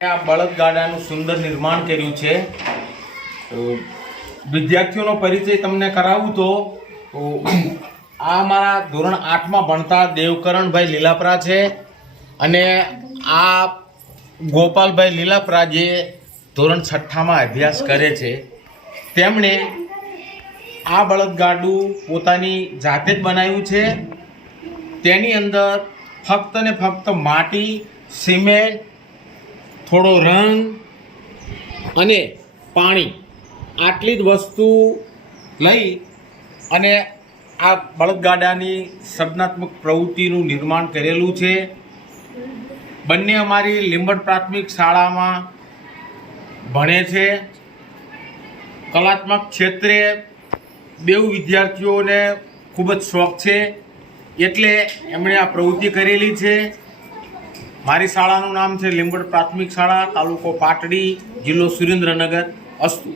આ બળદગાડાનું સુંદર નિર્માણ કર્યું છે. વિદ્યાર્થીઓનો પરિચય તમને કરાવું તો આ મારા ધોરણ 8માં ભણતા દેવકરણભાઈ લીલાપરા છે અને આ ગોપાલભાઈ લીલાપરા જે ધોરણ 6માં અભ્યાસ કરે છે. તેમણે આ બળદગાડું પોતાની જાતે જ બનાવ્યું છે. તેની અંદર ફક્ત ને ફક્ત માટી, સિમેન્ટ, થોડો રંગ અને પાણી આટલી જ વસ્તુ લઈ અને આ બળદગાડાની સર્જનાત્મક પ્રવૃત્તિનું નિર્માણ કરેલું છે. બંને અમારી લીંબડ પ્રાથમિક શાળામાં ભણે છે. કલાત્મક ક્ષેત્રે બેઉ વિદ્યાર્થીઓને ખૂબ જ શોખ છે એટલે એમણે આ પ્રવૃત્તિ કરેલી છે. મારી શાળાનું નામ છે લીંબડ પ્રાથમિક શાળા, તાલુકો પાટડી, જિલ્લો સુરેન્દ્રનગર. અસ્તુ.